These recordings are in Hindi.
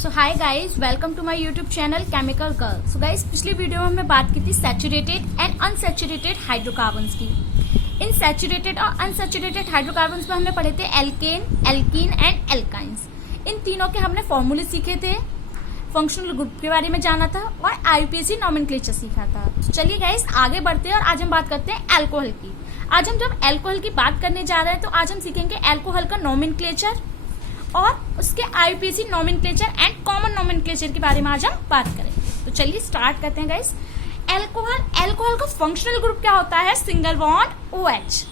So hi guys, welcome to my YouTube channel chemical girl. So guys, पिछली वीडियो में हमने बात की थी सैचुरेटेड एंड अनसैचुरेटेड हाइड्रोकार्बन्स की। इन सैचुरेटेड और अनसैचुरेटेड हाइड्रोकार्बन्स में हमने पढ़े थे एल्केन, एल्कीन एंड एल्काइंस। इन तीनों के हमने फॉर्मूले सीखे थे, फंक्शनल ग्रुप के बारे में जाना था और आईयूपीएसी नॉमेनक्लेचर सीखा था। तो चलिए गाइस आगे बढ़ते हैं और आज हम बात करते हैं अल्कोहल की। आज हम जब अल्कोहल की बात करने जा रहे हैं तो आज हम सीखेंगे अल्कोहल का नॉमेनक्लेचर और उसके IUPAC nomenclature and common nomenclature के बारे में आज हम बात करेंगे। तो चलिए स्टार्ट करते हैं गाइस। अल्कोहल का फंक्शनल ग्रुप क्या होता है? Single bond OH।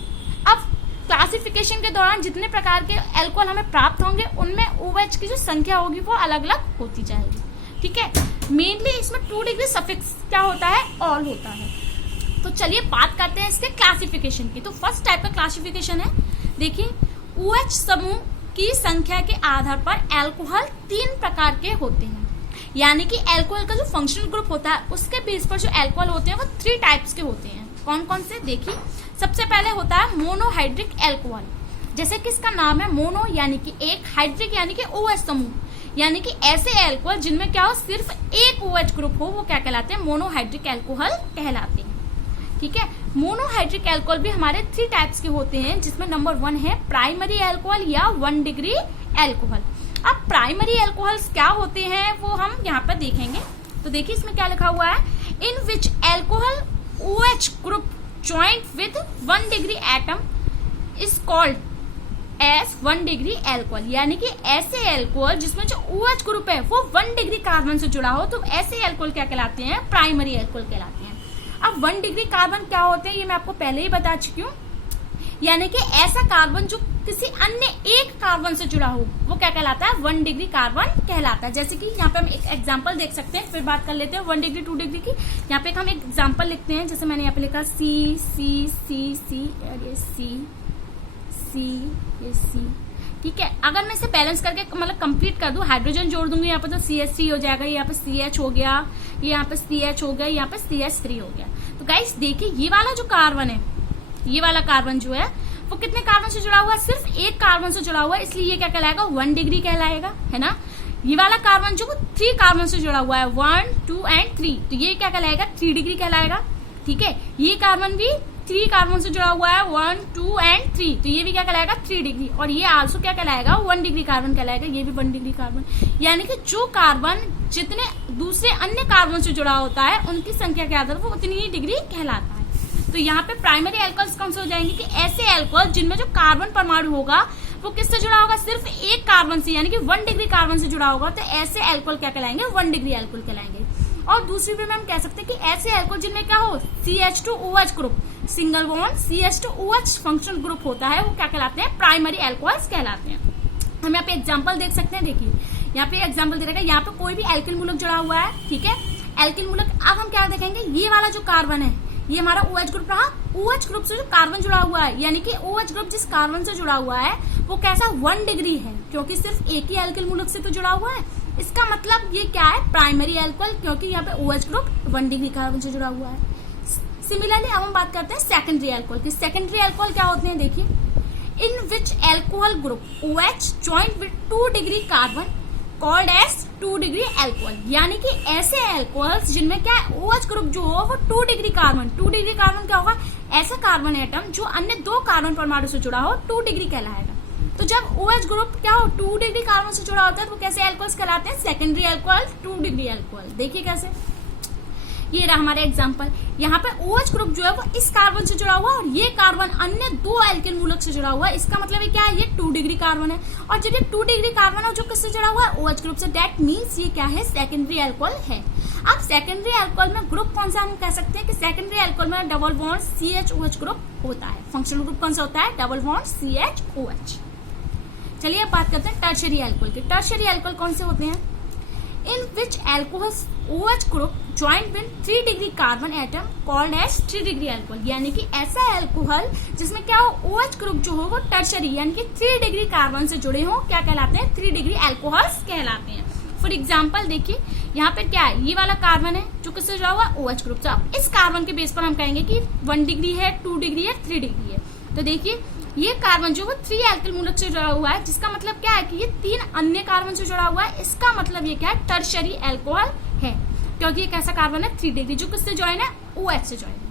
अब क्लासिफिकेशन के दौरान जितने प्रकार के अल्कोहल हमें प्राप्त होंगे उनमें OH की जो संख्या होगी वो अलग अलग होती जाएगी। ठीक है, मेनली इसमें 2 डिग्री सफिक्स क्या होता है? ऑल होता है। तो चलिए बात करते हैं इसके क्लासिफिकेशन की। तो फर्स्ट टाइप का क्लासिफिकेशन है, देखिए OH समूह की संख्या के आधार पर अल्कोहल 3 प्रकार के होते हैं। यानी कि अल्कोहल का जो फंक्शनल ग्रुप होता है उसके बेस पर जो अल्कोहल होते हैं वो 3 टाइप्स के होते हैं। कौन कौन से? देखिए, सबसे पहले होता है मोनोहाइड्रिक अल्कोहल। जैसे कि इसका नाम है मोनो यानी कि एक, हाइड्रिक यानी कि OH समूह, यानी कि ऐसे अल्कोहल जिनमें क्या हो, सिर्फ एक OH ग्रुप हो, वो क्या कहलाते हैं? मोनोहाइड्रिक अल्कोहल कहलाते हैं। ठीक है, मोनोहाइड्रिक अल्कोहल भी हमारे 3 टाइप्स के होते हैं, जिसमें नंबर 1 है प्राइमरी अल्कोहल या 1 डिग्री अल्कोहल। अब प्राइमरी अल्कोहल्स क्या होते हैं वो हम यहाँ पर देखेंगे। तो देखिए इसमें क्या लिखा हुआ है, in which alcohol OH group joint with 1 degree atom is called as 1 degree alcohol. यानी कि ऐसे अल्कोहल जिसमें जो OH ग्रुप है वो 1 डिग्री कार्बन से जुड़ा हो, तो ऐसे अल्कोहल क्या कहलाते हैं? प्राइमरी अल्कोहल कहलाते हैं। अब 1 डिग्री कार्बन क्या होते हैं ये मैं आपको पहले ही बता चुकी हूँ। यानी कि ऐसा कार्बन जो किसी अन्य एक कार्बन से जुड़ा हो वो क्या कहलाता है? 1 डिग्री कार्बन कहलाता है। जैसे कि यहाँ पे हम एक एग्जांपल देख सकते हैं, फिर बात कर लेते हैं 1 डिग्री 2 डिग्री की। यहाँ पे हम एक एग्जांपल लिखते हैं, जैसे मैंने यहाँ पे लिखा C। ठीक है, अगर मैं इसे बैलेंस करके मतलब कंप्लीट कर दूं, हाइड्रोजन जोड़ दूंगी यहाँ पे, तो CH3 हो जाएगा, यहाँ पे CH हो गया, ये यहाँ पे CH हो गया, यहाँ पे CH3 हो गया। तो गाइस देखिए ये वाला जो कार्बन है, ये वाला कार्बन जो है वो कितने कार्बन से जुड़ा हुआ है? सिर्फ एक कार्बन से जुड़ा हुआ है, इसलिए ये क्या कहलाएगा? 1 डिग्री कहलाएगा, है ना। ये वाला कार्बन जो 3 कार्बन से जुड़ा हुआ है, 1, 2 एंड 3, तो ये क्या कहलाएगा? 3 डिग्री कहलाएगा। ठीक है, ये कार्बन भी 3 कार्बन से जुड़ा हुआ है, 1, 2 एंड 3, तो ये भी क्या कहलाएगा? 3 डिग्री। और ये आल्सो क्या कहलाएगा? 1 डिग्री कार्बन कहलाएगा, ये भी 1 डिग्री कार्बन। यानी कि जो कार्बन जितने दूसरे अन्य कार्बन से जुड़ा होता है उनकी संख्या के आधार पर वो उतनी ही डिग्री कहलाता है। तो यहाँ पे प्राइमरी अल्कोहल्स कौन से हो जाएंगे कि ऐसे अल्कोहल जिनमें जो कार्बन परमाणु होगा वो किससे जुड़ा होगा? सिर्फ एक कार्बन से, यानी कि 1 डिग्री कार्बन से जुड़ा होगा, तो ऐसे अल्कोहल क्या कहलाएंगे? 1 डिग्री अल्कोहल कहलाएंगे। और दूसरी वे में हम कह सकते हैं कि ऐसे अल्कोहल जिनमें क्या हो, CH2OH group, single bond CH2OH functional group होता है, वो क्या कहलाते हैं? प्राइमरी अल्कोहल्स कहलाते हैं। हम यहाँ पे एग्जांपल देख सकते हैं, देखिए यहाँ पे एग्जांपल दे रखा है, यहाँ पे कोई भी एल्किल मूलक जुड़ा हुआ है। ठीक है, एल्किल मूलक। अब हम क्या देखेंगे, ये वाला जो कार्बन है ये हमारा OH ग्रुप रहा। OH ग्रुप से जो कार्बन जुड़ा हुआ है, यानी कि OH ग्रुप जिस कार्बन से जुड़ा हुआ है वो कैसा? 1 डिग्री है, क्योंकि सिर्फ एक ही एल्किल मूलक से तो जुड़ा हुआ है। इसका मतलब ये क्या है? प्राइमरी अल्कोहल, क्योंकि यहाँ पे OH ग्रुप 1 डिग्री कार्बन से जुड़ा हुआ है। सिमिलरली अब हम बात करते हैं सेकेंडरी अल्कोहल की। सेकेंडरी अल्कोहल क्या होते हैं? देखिए, in which alcohol group OH joint with 2 degree carbon called as 2 degree alcohol. यानी कि ऐसे अल्कोहल्स जिनमें क्या है? OH ग्रुप जो हो वो 2 डिग्री कार्बन। 2 डिग्री कार्बन क्या होगा? ऐसा कार्बन एटम जो अन्य 2 कार्बन परमाणु से जुड़ा हो, 2 डिग्री कहलाएगा। तो जब OH ग्रुप क्या हो, 2 डिग्री कार्बन से जुड़ा होता है, तो कैसे अल्कोहल्स कहलाते हैं? Secondary alcohol, 2 degree alcohol. देखिए कैसे, ये रहा हमारे एग्जांपल। यहाँ पे OH ग्रुप जो है वो इस कार्बन से जुड़ा हुआ है और ये कार्बन अन्य 2 एल्किल मूलक से जुड़ा हुआ है। इसका मतलब ये क्या है? ये 2 डिग्री कार्बन है। और जब ये 2 डिग्री कार्बन है जो किससे जुड़ा हुआ है? OH ग्रुप से, दैट मीन्स ये क्या है? सेकेंडरी अल्कोहल है। अब सेकेंडरी अल्कोहल में ग्रुप कौन सा हम कह सकते हैं कि सेकेंडरी अल्कोहल में डबल बॉन्ड CHOH ग्रुप होता है। फंक्शनल ग्रुप कौन सा होता है? Double bond CHOH। चलिए अब बात करते हैं टर्शियरी अल्कोहल की। टर्शियरी अल्कोहल कौन से होते हैं? In which alcohols OH group joint with 3 degree carbon atom called as 3 degree alcohol. यानी कि ऐसा अल्कोहल जिसमें क्या हो, OH ग्रुप जो हो वो टर्शियरी यानी कि 3 डिग्री कार्बन से जुड़े हो, क्या कहलाते हैं? 3 डिग्री अल्कोहल्स कहलाते हैं। फॉर एग्जाम्पल देखिए यहाँ पे क्या है, ये वाला कार्बन है जो किससे जुड़ा हुआ है? OH ग्रुप से। अब इस कार्बन के बेस पर हम कहेंगे कि 1 डिग्री है, 2 डिग्री है, 3 डिग्री है। तो देखिए ये कार्बन जो वो 3 एल्किल मूलक से जुड़ा हुआ है, जिसका मतलब क्या है कि ये 3 अन्य कार्बन से जुड़ा हुआ है। इसका मतलब ये क्या है, टर्शरी अल्कोहल है, क्योंकि ये कैसा कार्बन है 3 डिग्री, जो किससे ज्वाइन है, OH से ज्वाइन है।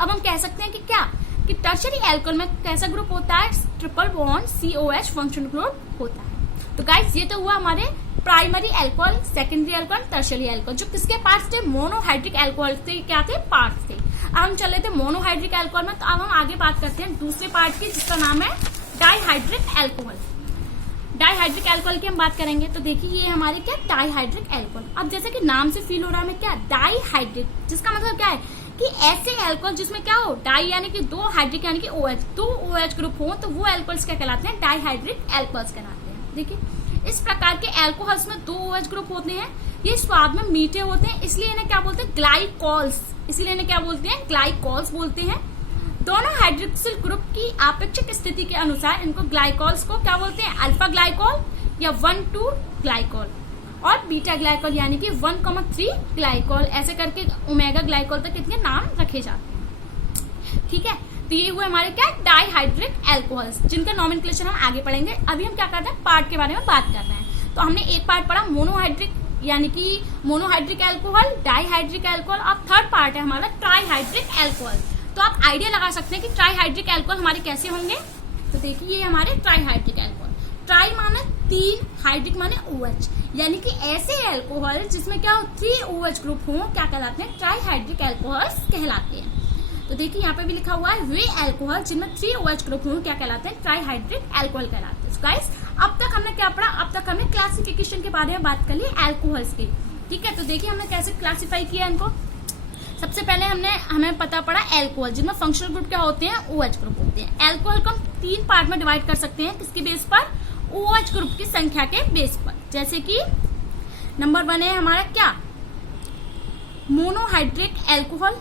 अब हम कह सकते हैं कि क्या, कि टर्शरी अल्कोहल में कैसा ग्रुप होता है, triple bond COH functional group होता है। तो गाइस ये तो हुआ हमारे primary alcohol, secondary alcohol, tertiary alcohol, जो किसके पार्ट्स थे, मोनोहाइड्रिक अल्कोहल थे, क्या थे, पार्ट्स थे। अब हम चले थे मोनोहाइड्रिक अल्कोहल में, तो अब हम आगे बात करते हैं दूसरे पार्ट की, जिसका नाम है डाइहाइड्रिक अल्कोहल। डाइहाइड्रिक अल्कोहल की हम बात करेंगे, तो देखिए ये हमारे क्या, डाइहाइड्रिक अल्कोहल। अब जैसे कि नाम से फील हो रहा है हमें क्या, डाइहाइड्रिक, जिसका मतलब क्या है कि ऐसे अल्कोहल जिसमें क्या हो, डाई यानी कि 2, हाइड्रिक यानी कि OH, 2 OH ग्रुप हो, तो वो अल्कोहल्स क्या कहलाते हैं, डाइहाइड्रिक अल्कोहल्स कहलाते हैं। देखिए इस प्रकार के अल्कोहल्स में 2 OH ग्रुप होते हैं, ये स्वाद में मीठे होते हैं, इसलिए इन्हें क्या बोलते हैं, ग्लाइकॉल्स, इसलिए इन्हें क्या बोलते हैं, ग्लाइकॉल्स बोलते हैं। दोनों हाइड्रोक्सिल ग्रुप की आपेक्षिक स्थिति के अनुसार इनको ग्लाइकॉल्स को क्या बोलते हैं, अल्फा ग्लाइकॉल या 1,2 ग्लाइकॉल, और बीटा ग्लाइकॉल यानी कि 1,3 ग्लाइकॉल, ऐसे करके ओमेगा ग्लाइकॉल तक इतने नाम रखे जाते हैं। ठीक है, तो ये हुए हमारे क्या, डाइहाइड्रिक अल्कोहल्स, जिनका नॉमेनक्लेचर हम आगे पढ़ेंगे। अभी हम क्या करते हैं, पार्ट के बारे में बात कर रहे हैं। तो हमने एक पार्ट पढ़ा मोनोहाइड्रिक यानी कि मोनोहाइड्रिक अल्कोहल, डाइहाइड्रिक अल्कोहल, अब थर्ड पार्ट है हमारा ट्राइहाइड्रिक अल्कोहल। तो आप आइडिया लगा सकते हैं कि ट्राइहाइड्रिक अल्कोहल हमारे कैसे होंगे। तो देखिए ये हमारे ट्राइहाइड्रिक अल्कोहल, ट्राई माने 3, हाइड्रिक माने OH, यानी कि ऐसे अल्कोहल जिसमें क्या हो, 3 OH ग्रुप हो, क्या कहलाते हैं, ट्राइहाइड्रिक अल्कोहल्स कहलाते हैं। तो देखिए यहाँ पे भी लिखा हुआ है, वे अल्कोहल जिनमें 3 OH ग्रुप हो क्या कहलाते हैं, ट्राइहाइड्रिक अल्कोहल कहलाते हैं। गाइस अब तक हमने क्या पढ़ा, अब तक हमने क्लासिफिकेशन के बारे में बात कर ली अल्कोहल्स की। ठीक है, तो देखिए हमने कैसे क्लासिफाई किया इनको। सबसे पहले हमें पता पड़ा अल्कोहल जिनमें फंक्शनल ग्रुप क्या होते हैं, OH ग्रुप होते हैं। अल्कोहल को हम 3 पार्ट में डिवाइड कर सकते हैं, किसके बेस पर, OH ग्रुप की संख्या के बेस पर। जैसे कि नंबर 1 है हमारा क्या, मोनोहाइड्रिक अल्कोहल,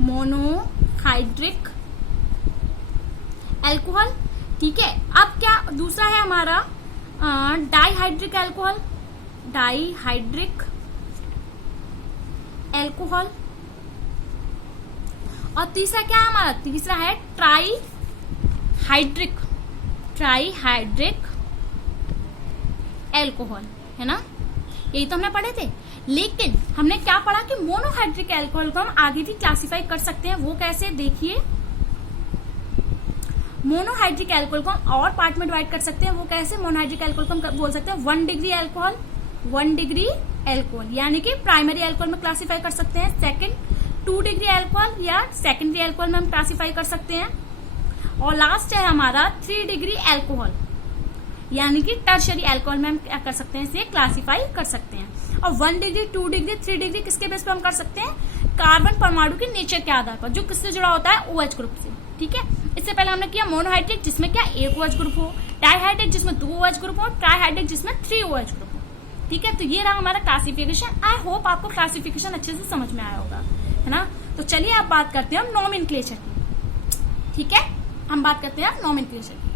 मोनोहाइड्रिक अल्कोहल। ठीक है, अब क्या दूसरा है हमारा डाइहाइड्रिक अल्कोहल, डाइहाइड्रिक अल्कोहल, और तीसरा क्या है हमारा, तीसरा है ट्राइहाइड्रिक अल्कोहल, है ना, यही तो हमने पढ़े थे। लेकिन हमने क्या पढ़ा कि मोनोहाइड्रिक अल्कोहल को हम आगे भी क्लासिफाई कर सकते हैं, वो कैसे, देखिए मोनोहाइड्रिक अल्कोहल को हम और पार्ट में डिवाइड कर सकते हैं, वो कैसे, मोनोहाइड्रिक अल्कोहल को हम बोल सकते हैं 1 डिग्री अल्कोहल, 1 डिग्री अल्कोहल, यानी कि प्राइमरी अल्कोहल में क्लासिफाई कर सकते हैं। सेकंड 2 डिग्री अल्कोहल या सेकेंडरी अल्कोहल में हम क्लासिफाई कर सकते हैं। और लास्ट है हमारा 3 डिग्री अल्कोहल, यानी कि टर्शरी अल्कोहल में हम क्या कर सकते हैं, इसे क्लासिफाई कर सकते हैं। और 1 डिग्री, 2 डिग्री, 3 डिग्री किसके बेस पर हम कर सकते हैं, कार्बन परमाणु के नेचर के आधार पर, जो किससे जुड़ा होता है, OH ग्रुप से। ठीक है, इससे पहले हमने किया मोनोहाइड्रिक जिसमें क्या 1 OH ग्रुप हो, डाइहाइड्रिक जिसमें 2 OH ग्रुप हो, ट्राइहाइड्रिक जिसमें 3 OH ग्रुप हो। ठीक है, तो ये रहा हमारा क्लासिफिकेशन। आई होप आपको क्लासिफिकेशन अच्छे से समझ में आया होगा, है ना। तो चलिए आप बात करते हैं हम नॉमेनक्लेचर की। ठीक है, हम बात करते हैं अब नॉमेनक्लेचर की।